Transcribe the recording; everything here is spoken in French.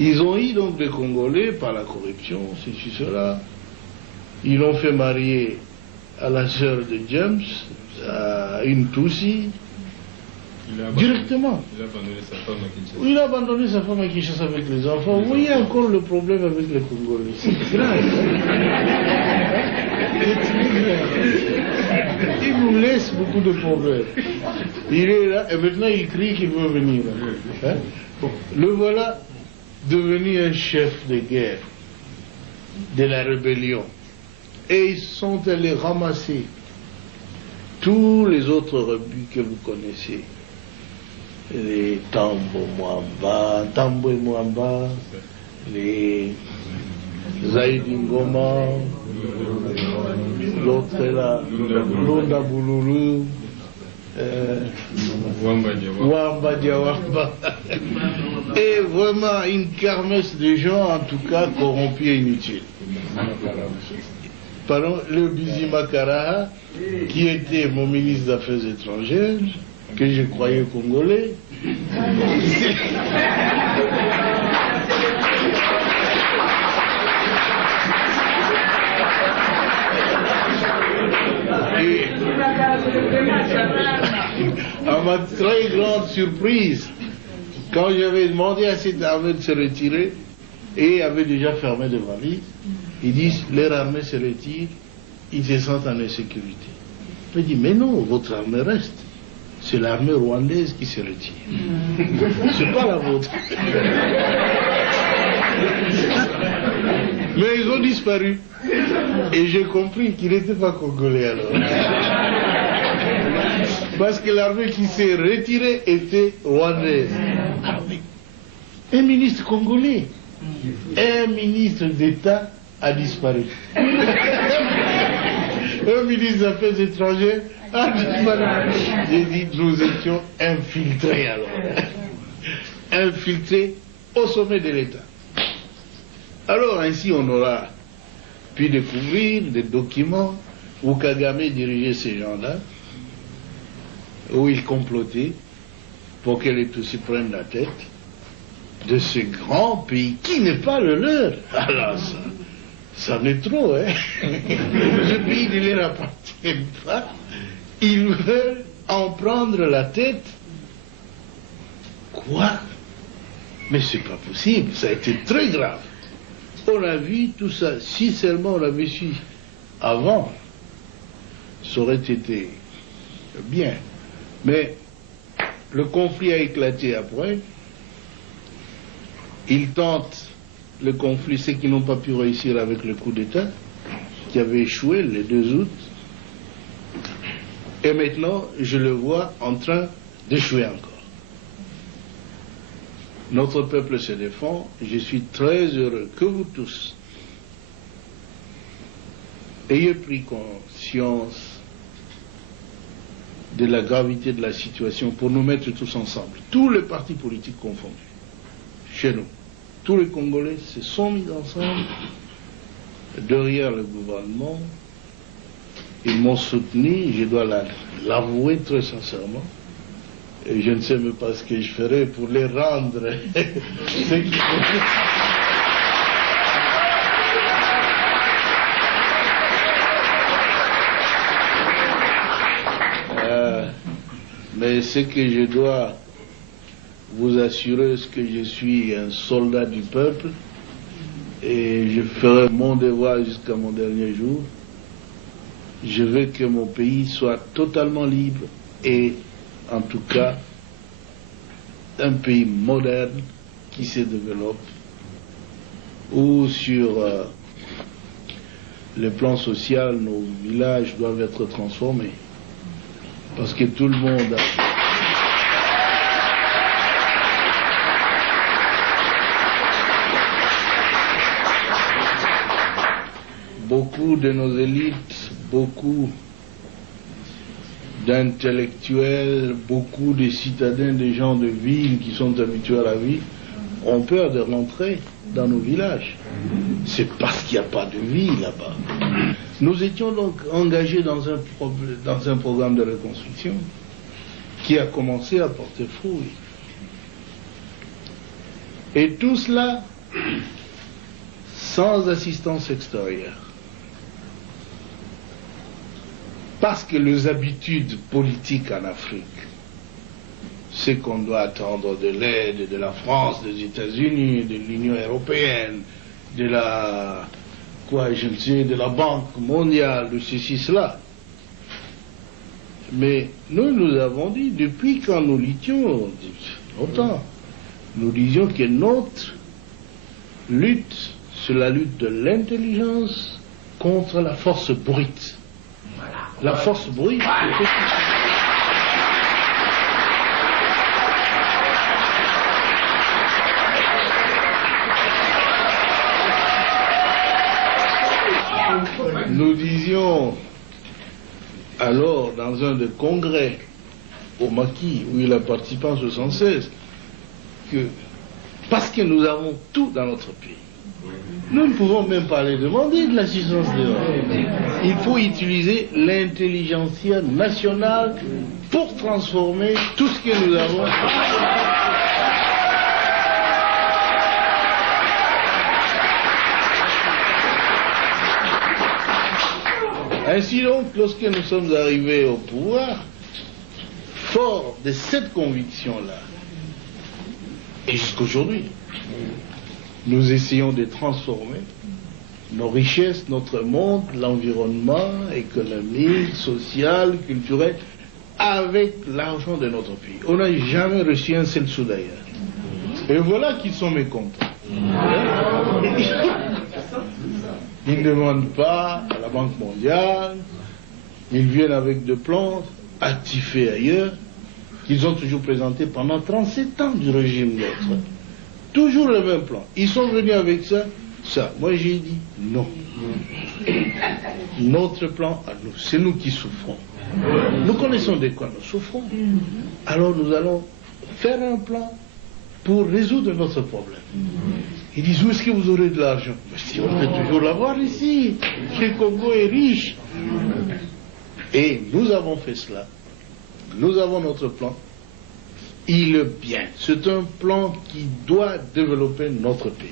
Ils ont eu donc des Congolais par la corruption, ceci, cela. Ils l'ont fait marier à la sœur de James, à une Tutsi, directement. Il a abandonné sa femme à Kinshasa. Il a abandonné sa femme à Kinshasa avec les enfants. Vous voyez encore le problème avec les Congolais. C'est grave. Il nous laisse beaucoup de problèmes. Il est là et maintenant il crie qu'il veut venir. Hein? Bon, le voilà devenu un chef de guerre de la rébellion. Et ils sont allés ramasser tous les autres rebus que vous connaissez. Les Tambo Mwamba, les Zaidi Ngoma, l'autre là, Lunda Boululu, Wamba Diawamba. Et vraiment une kermesse de gens, en tout cas, corrompus et inutiles. Pardon, le Bizimakara, qui était mon ministre des Affaires étrangères, que je croyais congolais. Et, à ma très grande surprise, quand j'avais demandé à cette armée de se retirer, et avait déjà fermé des valises, ils disent, leur armée se retire, ils se sentent en insécurité. Je dis, mais non, votre armée reste. C'est l'armée rwandaise qui se retire. C'est pas la vôtre. Mais ils ont disparu. Et j'ai compris qu'ils n'étaient pas congolais alors. Parce que l'armée qui s'est retirée était rwandaise. Un ministre congolais, un ministre d'État a disparu. Un ministre des Affaires étrangères a disparu. J'ai dit, nous étions infiltrés alors. Infiltrés au sommet de l'État. Alors ainsi on aura pu découvrir des documents où Kagame dirigeait ces gens-là, où il complotait pour que les Tutsis prennent la tête de ce grand pays qui n'est pas le leur. Alors ça en est trop, hein. Ce pays ne leur appartient pas. Ils veulent en prendre la tête. Quoi? Mais c'est pas possible, ça a été très grave. On a vu tout ça, si seulement on l'avait su avant, ça aurait été bien. Mais le conflit a éclaté après. Ils tentent le conflit, ceux qui n'ont pas pu réussir avec le coup d'État, qui avait échoué le 2 août. Et maintenant, je le vois en train d'échouer encore. Notre peuple se défend. Je suis très heureux que vous tous ayez pris conscience de la gravité de la situation pour nous mettre tous ensemble, tous les partis politiques confondus, chez nous. Tous les Congolais se sont mis ensemble derrière le gouvernement. Ils m'ont soutenu, je dois l'avouer très sincèrement. Et je ne sais même pas ce que je ferai pour les rendre ce qu'il faut. Mais ce que je dois vous assurer, c'est que je suis un soldat du peuple et je ferai mon devoir jusqu'à mon dernier jour. Je veux que mon pays soit totalement libre et en tout cas un pays moderne qui se développe, où sur le plan social, nos villages doivent être transformés. Parce que tout le monde beaucoup de nos élites, beaucoup d'intellectuels, beaucoup de citadins, de gens de ville qui sont habitués à la vie, ont peur de rentrer dans nos villages. C'est parce qu'il n'y a pas de vie là-bas. Nous étions donc engagés dans un programme de reconstruction qui a commencé à porter fruit. Et tout cela sans assistance extérieure. Parce que les habitudes politiques en Afrique, c'est qu'on doit attendre de l'aide de la France, des États-Unis, de l'Union européenne, de la, de la Banque mondiale, de ceci, cela. Mais nous avons dit, depuis quand nous luttions, longtemps, nous disions que notre lutte, c'est la lutte de l'intelligence contre la force brute. La force brute. Nous disions alors dans un des congrès au Maquis où il a participé en 1976 que parce que nous avons tout dans notre pays, nous ne pouvons même pas les demander de l'assistance de l'homme. Il faut utiliser l'intelligentsia nationale pour transformer tout ce que nous avons. Ainsi donc, lorsque nous sommes arrivés au pouvoir, fort de cette conviction-là, et jusqu'aujourd'hui, nous essayons de transformer nos richesses, notre monde, l'environnement économique, social, culturel, avec l'argent de notre pays. On n'a jamais reçu un seul sou d'ailleurs. Et voilà qu'ils sont mécontents. Ils ne demandent pas à la Banque mondiale, ils viennent avec des plans actifés ailleurs, qu'ils ont toujours présentés pendant 37 ans du régime d'autres. Toujours le même plan. Ils sont venus avec ça. Moi j'ai dit non. Notre plan à nous, c'est nous qui souffrons. Nous connaissons de quoi nous souffrons. Alors nous allons faire un plan pour résoudre notre problème. Ils disent, où est-ce que vous aurez de l'argent? Si on peut toujours l'avoir ici. Le Congo est riche. Et nous avons fait cela. Nous avons notre plan. Il est bien. C'est un plan qui doit développer notre pays.